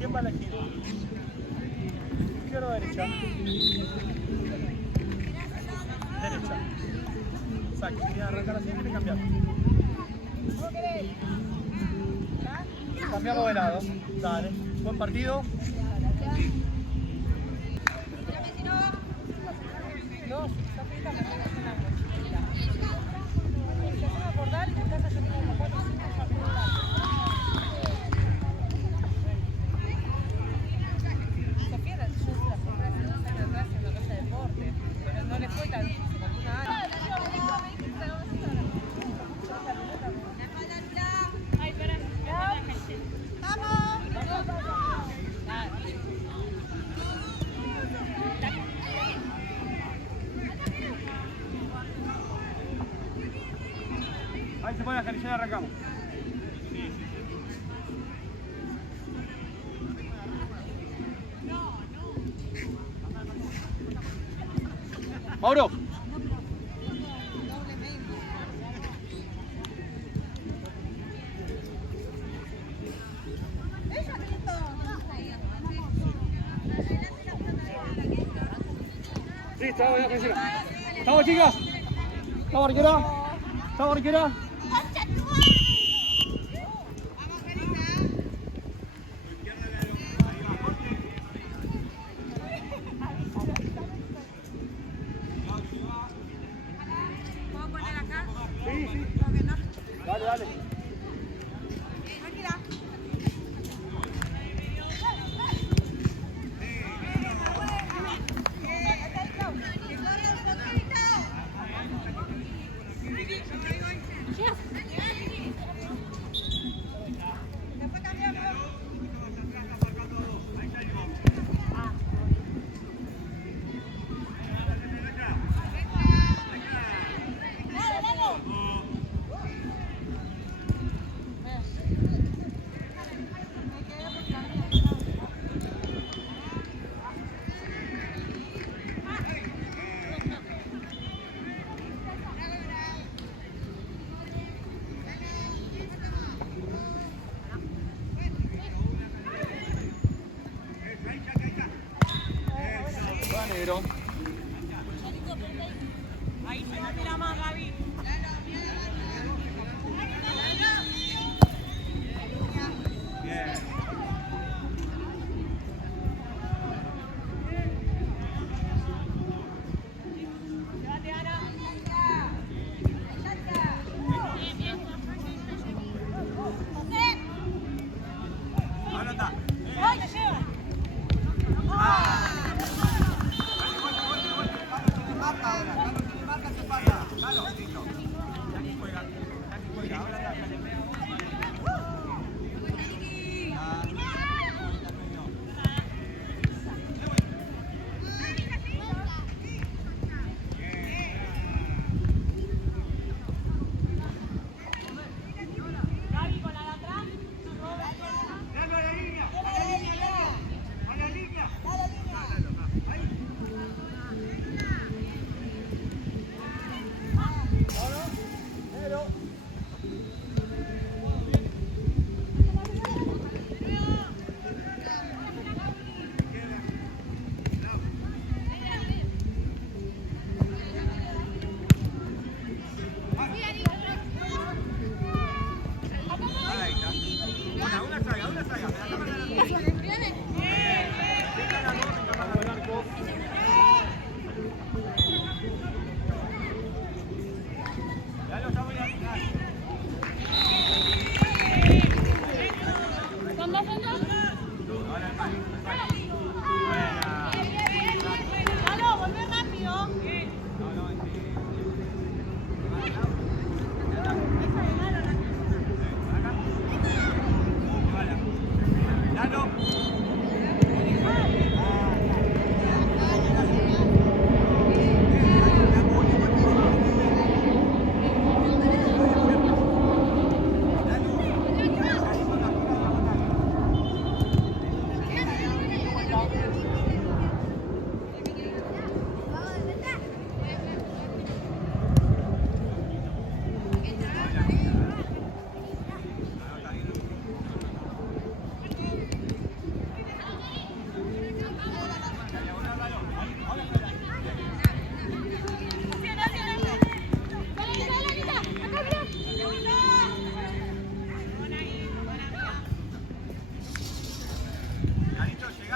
¿Quién va a elegir? ¿Izquierda o derecha? Derecha. Saque. Quería arrancar así, tiene que cambiar. Cambiamos de lado. Dale. Buen partido. No, Sofía me pone una mochilita. Si hacemos acordar, en casa yo tengo como 4 o 5 acordar. Sofía, yo se la compré hace 2 años atrás en una casa de deporte, pero no le fue tan difícil como una año. Ay, espera, ¡vamos! Ahí se pone la acariciar y arrancamos. Mauro. Sí, estamos bien, acariciar. ¿Estamos, chicas? ¿Estamos, Riquera? ¿Estamos, Riquera? Dale, dale. Negro. Ahí se va a tirar más, Gaby.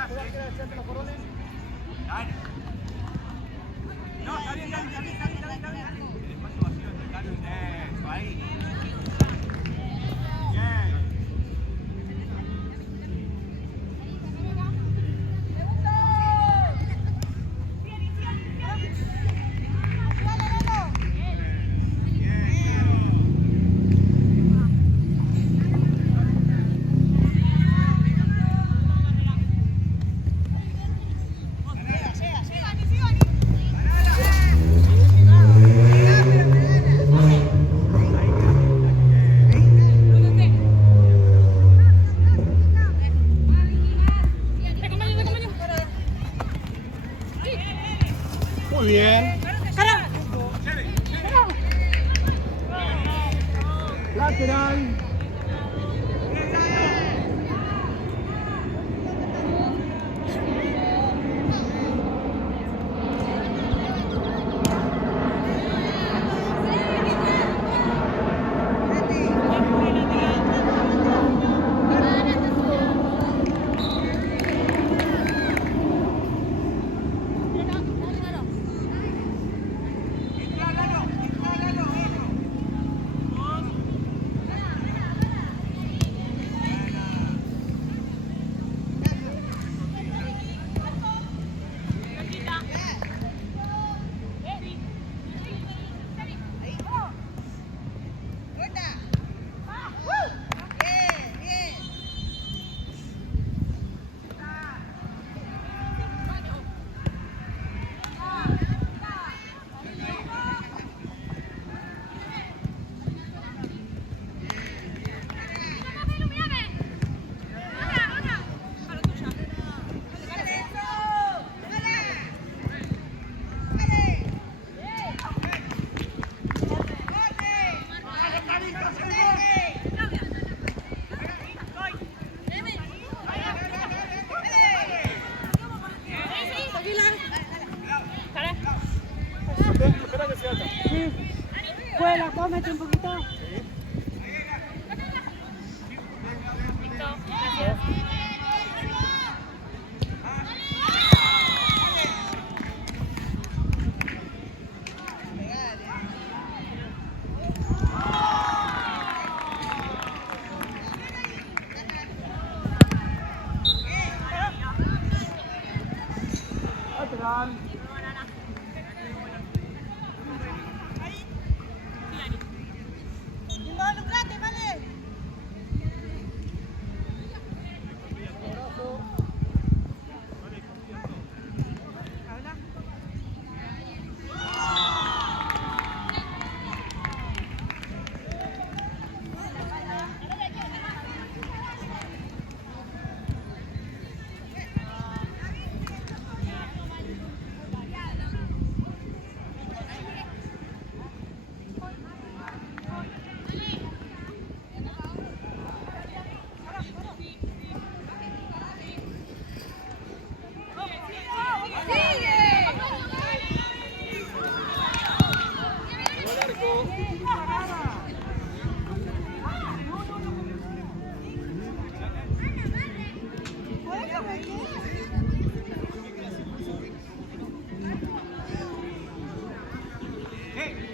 No, está bien, está bien. Espacio vacío entre Cano y eso, ahí. Bien. Muy bien. Lateral. Espera que se ata. Sí. Vuela, cómete un poquito. Lateral. Involucrate, vale.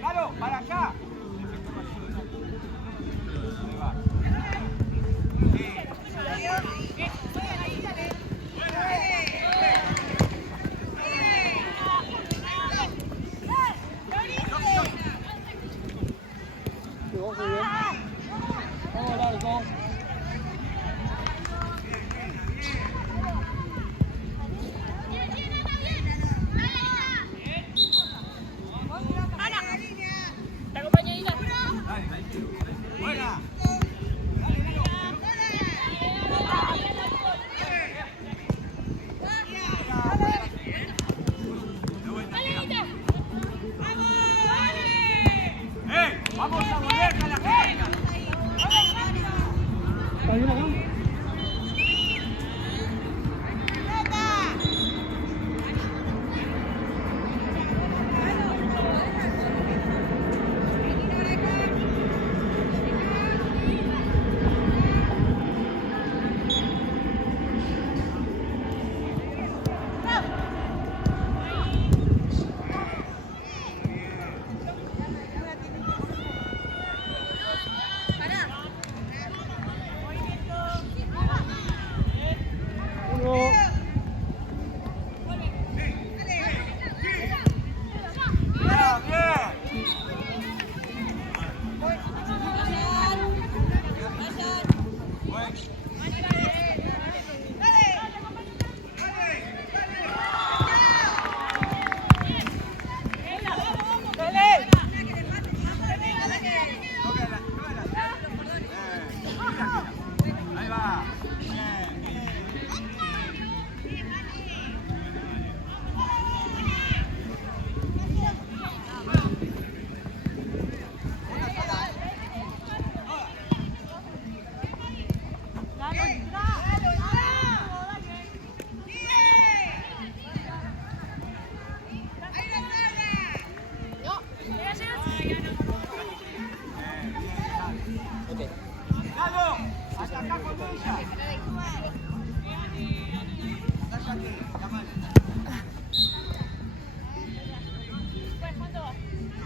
¡Claro! ¡Para allá! Vamos largo.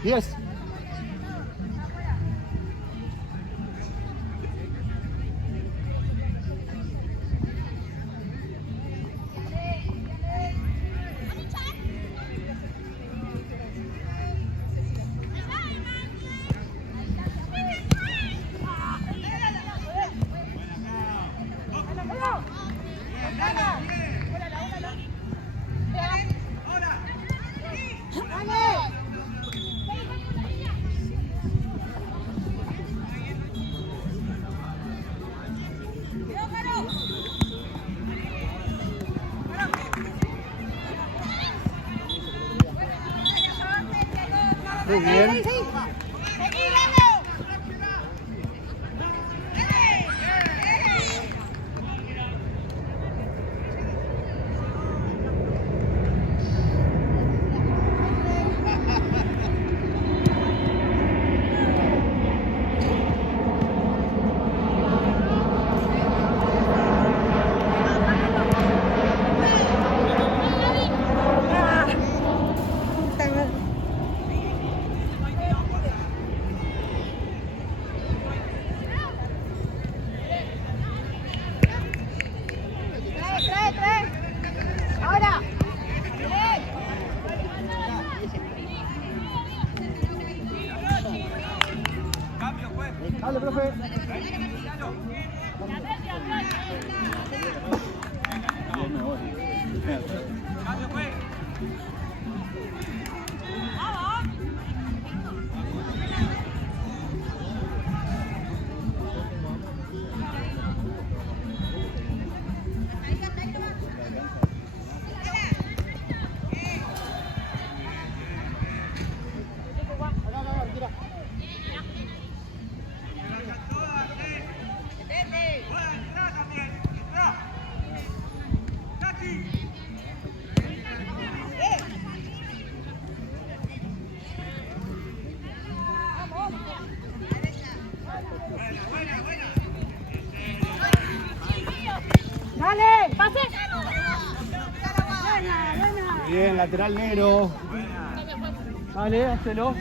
10. Muy bien. Dale, profe. Dale, pase. Bien, lateral negro. Dale, hácelo.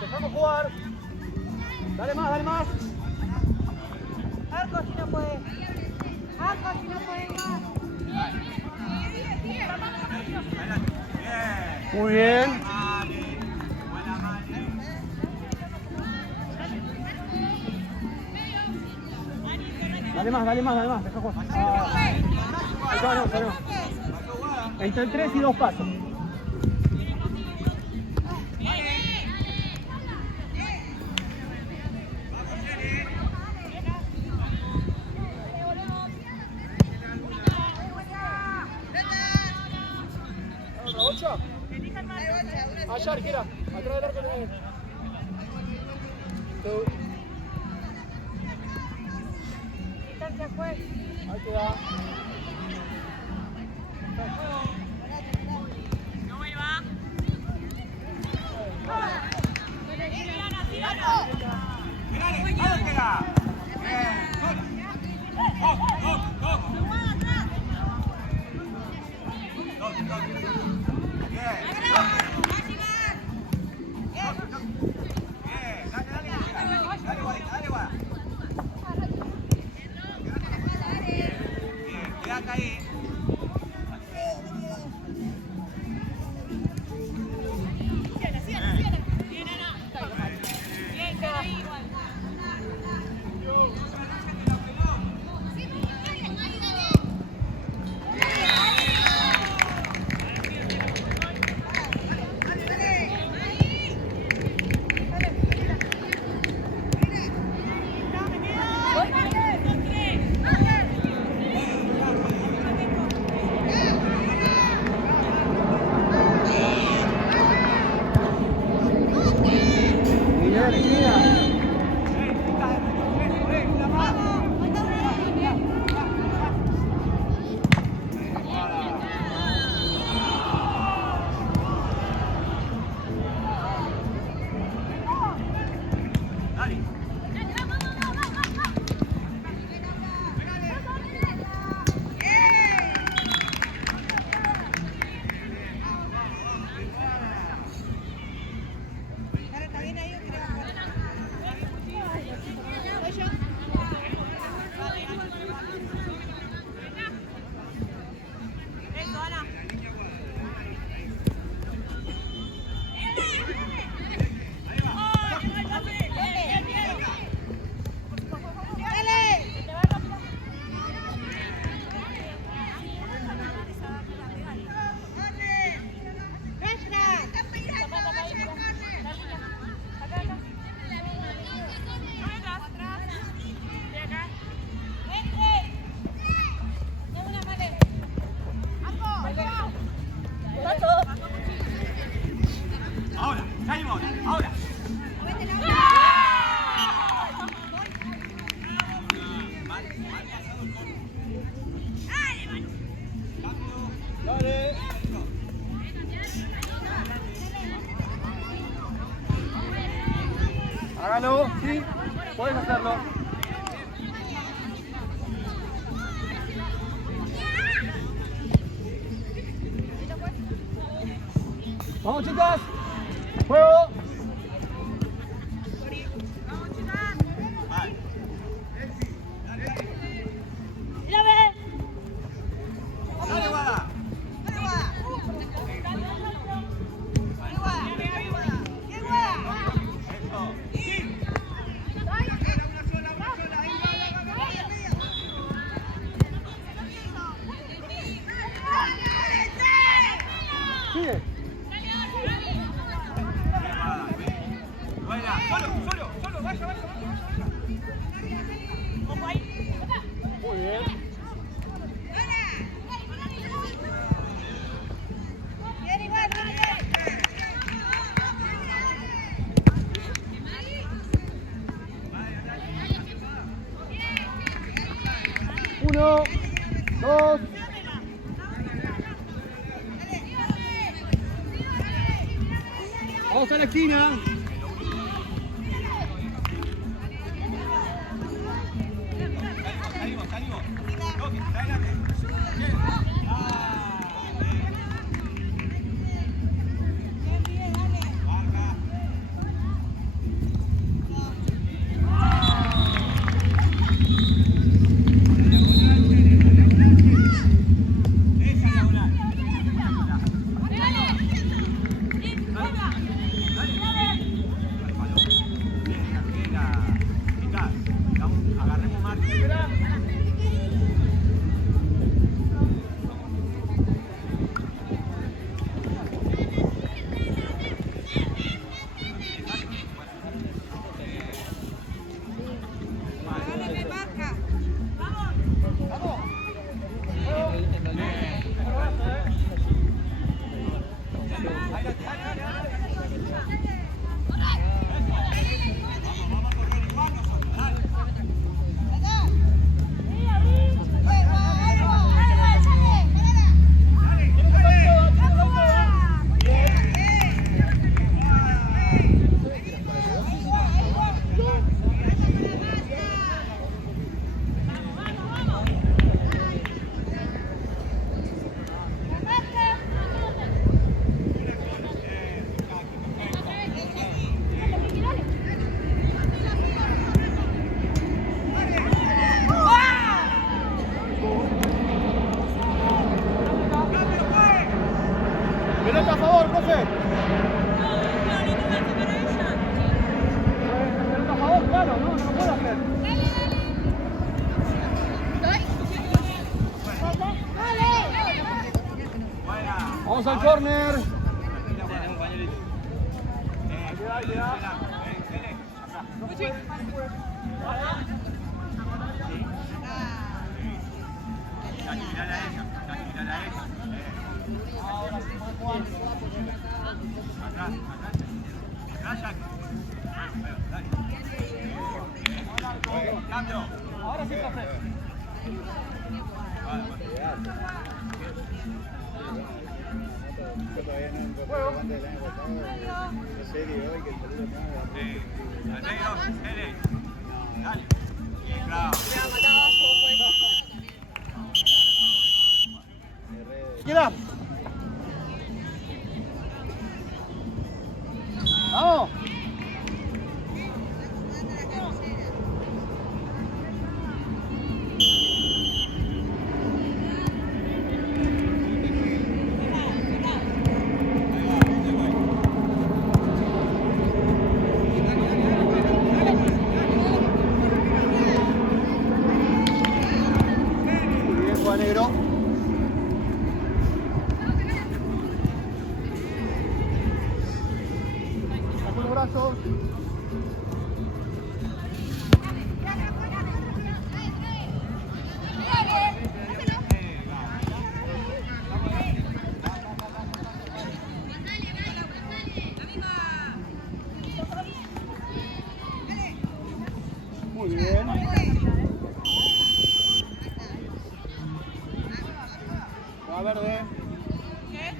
Dejamos jugar. Dale más, dale más. Arco si no puede. Arco si no puede más. Muy bien. Dale más, dale más, dale más. Deja jugar. No. Entre 3 y 2 pasos. Allá, arquera, atrás del arco también. Distancia fue. Ahí queda. No vuelva. Dale. Hágalo, sí, puedes hacerlo. Vamos, chicas. Juego. Sigue. Solo, vaya. Muy bien. Uno, dos. Vamos a la esquina. Salimos. Toque, adelante. Agarremos más. Pelota a favor, profe. Pelota a favor, claro, no lo puedo hacer. Vamos al córner. Cambio. Ahora sí, profe. Todavía no encontré el año pasado, la serie hoy que salió Dale. Queda. Vamos. Negro. Saco los brazos. Muy bien. Va verde. ¿Qué?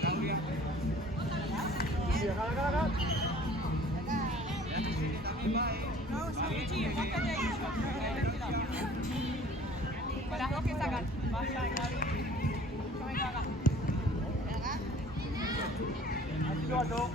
Claudia. Sí, acá. No, sí, vos tenés que con las dos que sacan. Vaya, Gaby. Yo vengo acá. Aquí lo alto.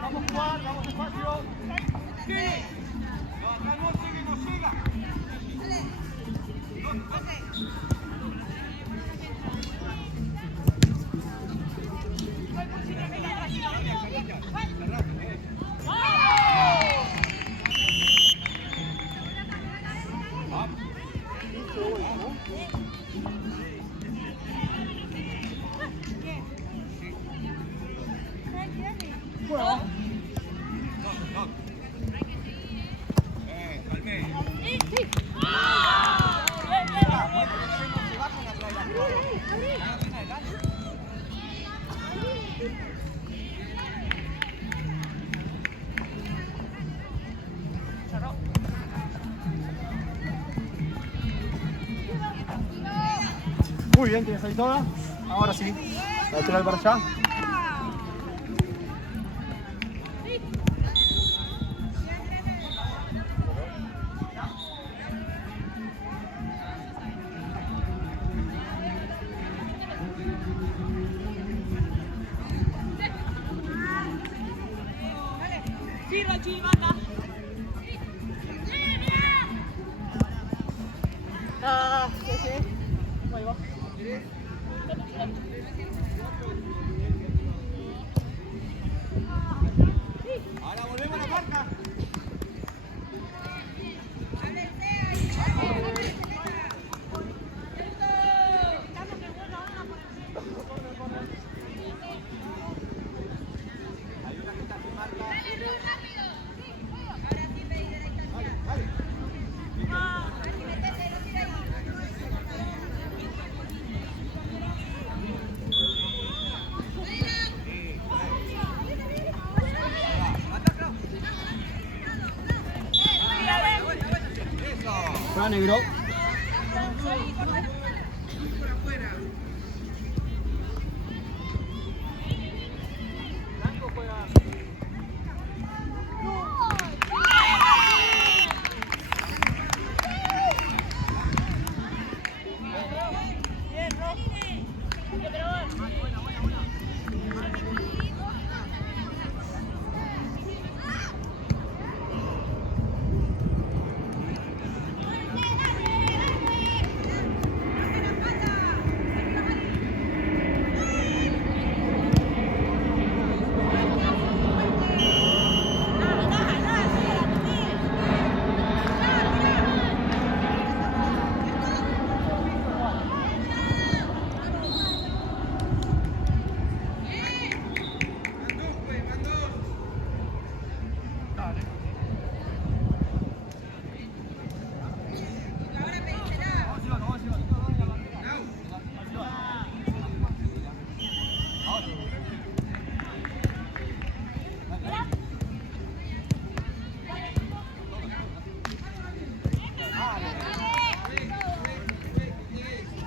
Vamos a jugar, vamos despacio. ¡Sigue! No, acá no sigue, no siga. Bueno. Muy bien, tienes ahí toda. Ahora sí. Lateral para allá. Sirva, Chivata. Ah, sí. Ahí va. Ahora volvemos a la marca. Va negro.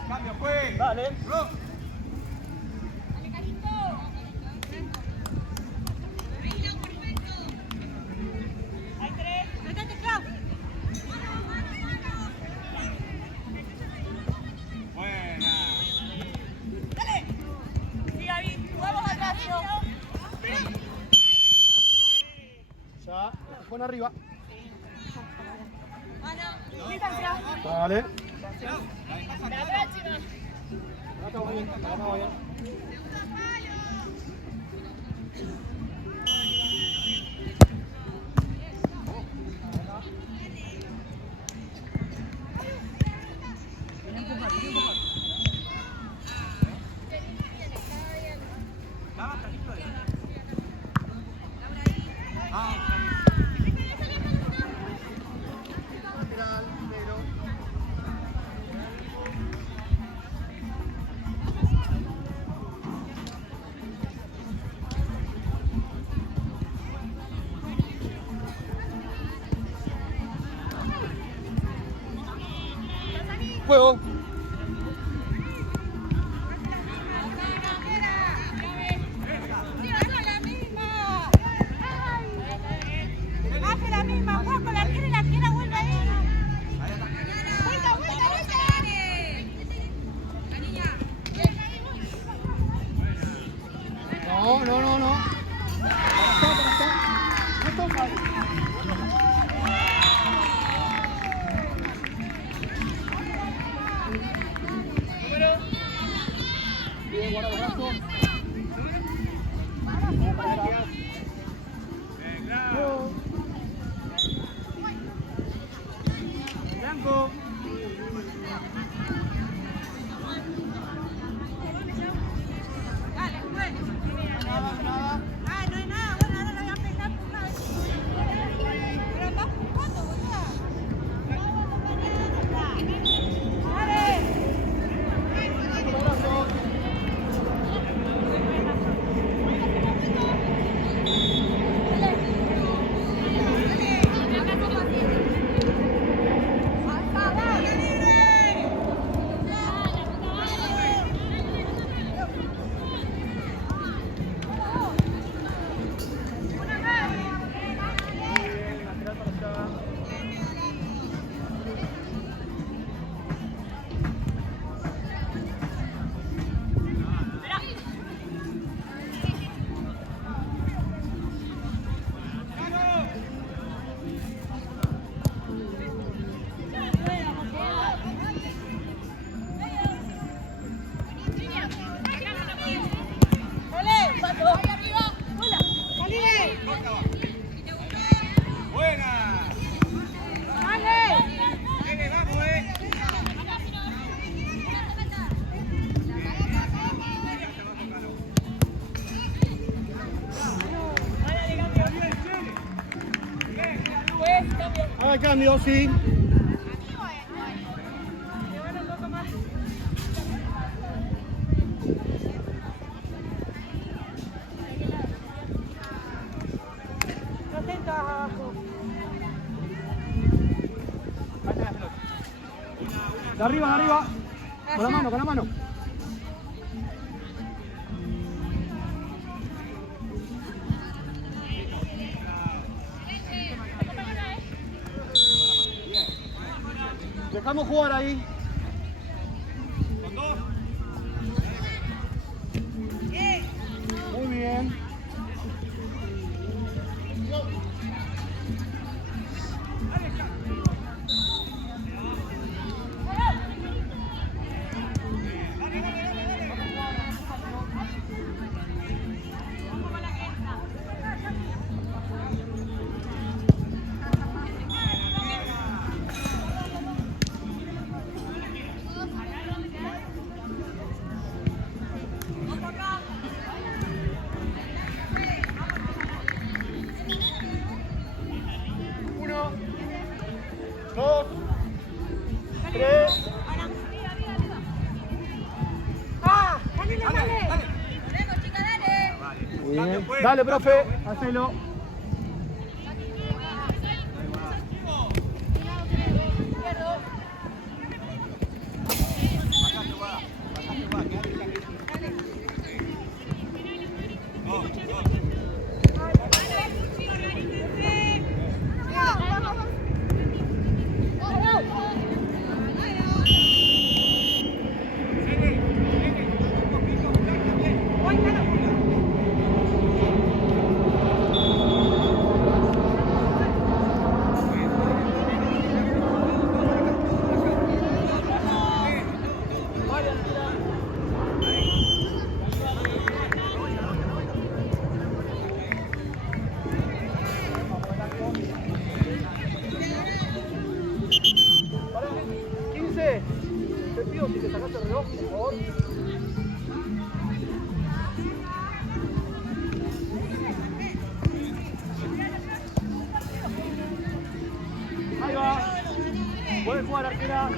Cambio, pues. Dale. Hay tres. ¡Métete, Clau! Buena. ¡Dale! Sí, Gaby. Vamos atrás, yo. Ya. Pon arriba. Distancia. Dale. La próxima. Acá bien. Acá bien. Quería empujar. juego. Hace la misma, juega con la arquera y la arquera vuelve ahí. Vuelta, vuelta, vuelta. No, no, no, no. Para está. No toca. Bien, guarda los brazos. Blanco. Dale, juega. Nada, nada. Ah, no hay nada, bueno, ahora lo voy a empezar a empujar. Pero está empujando, boluda. Dale. Los brazos. Lateral para allá. Haga el cambio, sí. No sientas abajo. De arriba, de arriba. Con la mano, con la mano. Dejamos jugar ahí. Muy bien. Uno, dos, tres. ¡Ah! ¡Dale, dale! Bien. Dale, profe, hacelo. Te pido si te sacaste el reloj, por favor. Ahí va. Puede jugar, arquera.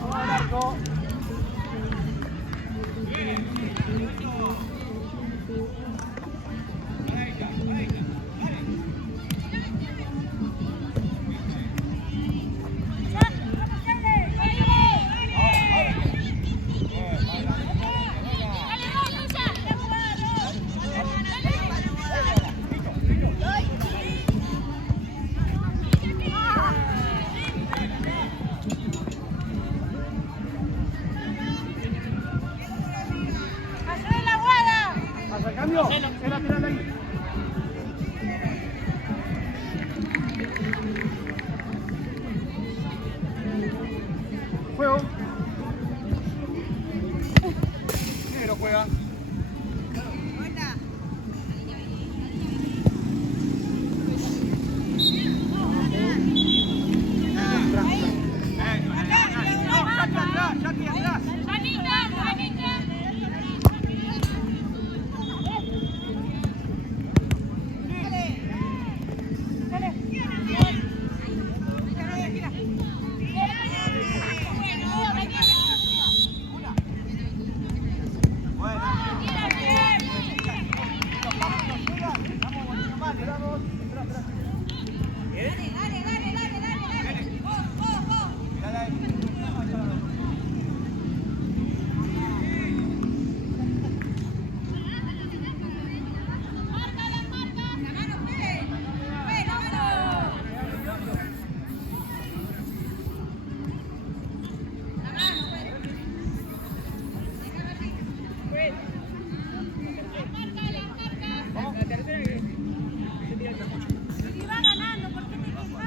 Vamos al arco. cambio. El lateral ahí. Juego. Negro juega.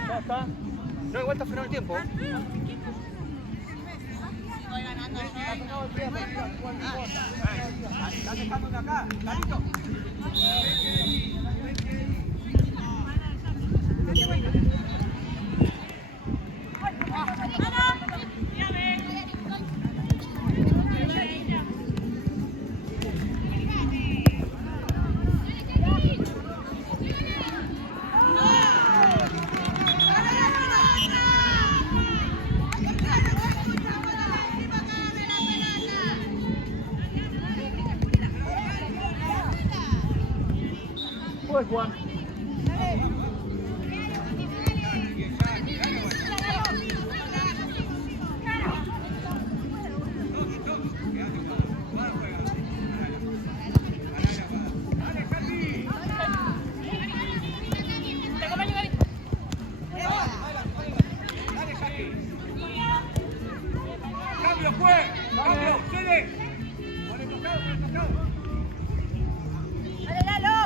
Ya está. No hay vuelta a frenar el tiempo. Estás dejándome acá, Carito. Puedes jugar. Cambio, juez. Cambio, cede. Por el tocado. ¡Dale, Lalo!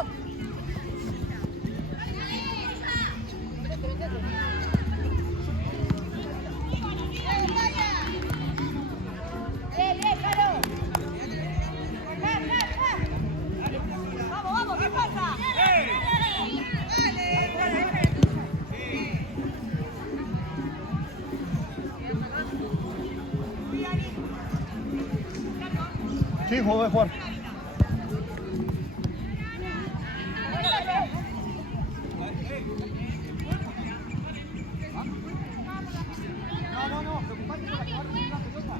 Bien, Caro. Vamos, ¿qué pasa? Sí, juego de jugar. No, preocupate por acabar con la pelota.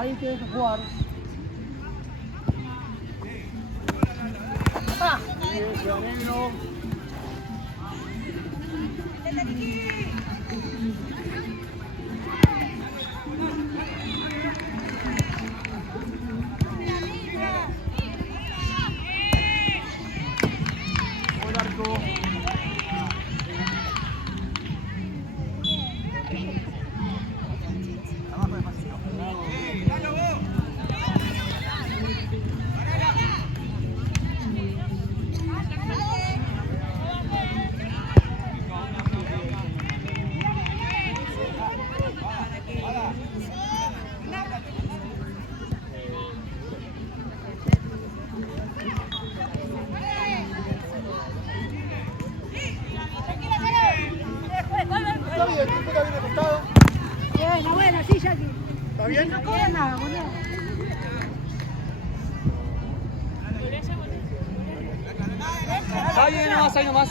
ahí tienes que jugar. Bien, cuidado, negro. Buen arco. Está bien, tú está bien acostado. Bueno, bueno, sí, Jackie. ¿Está bien? No cobra nada, boludo. Ahí nomás.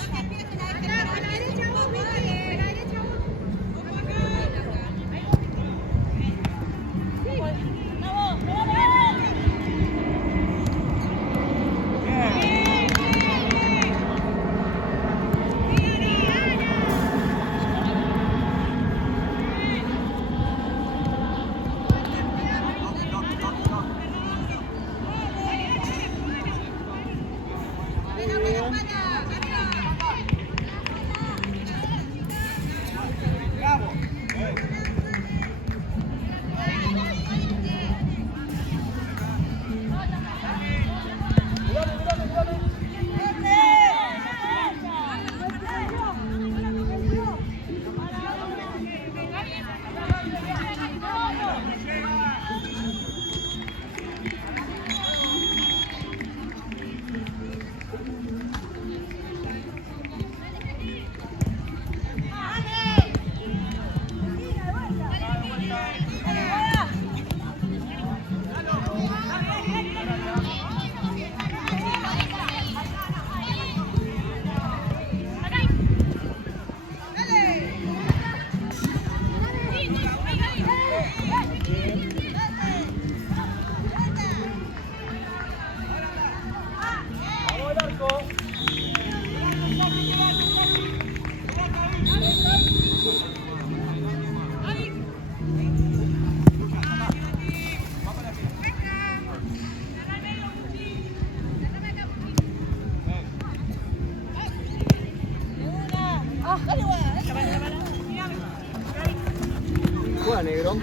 Juega negro.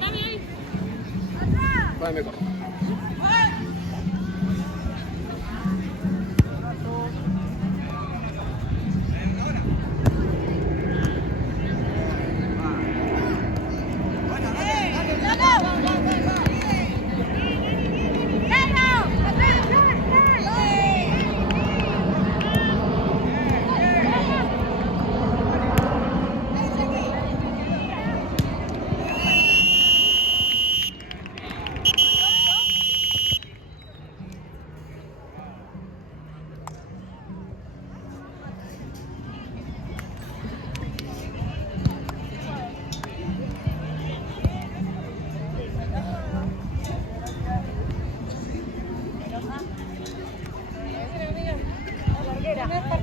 Dame ahí. Dame, corro.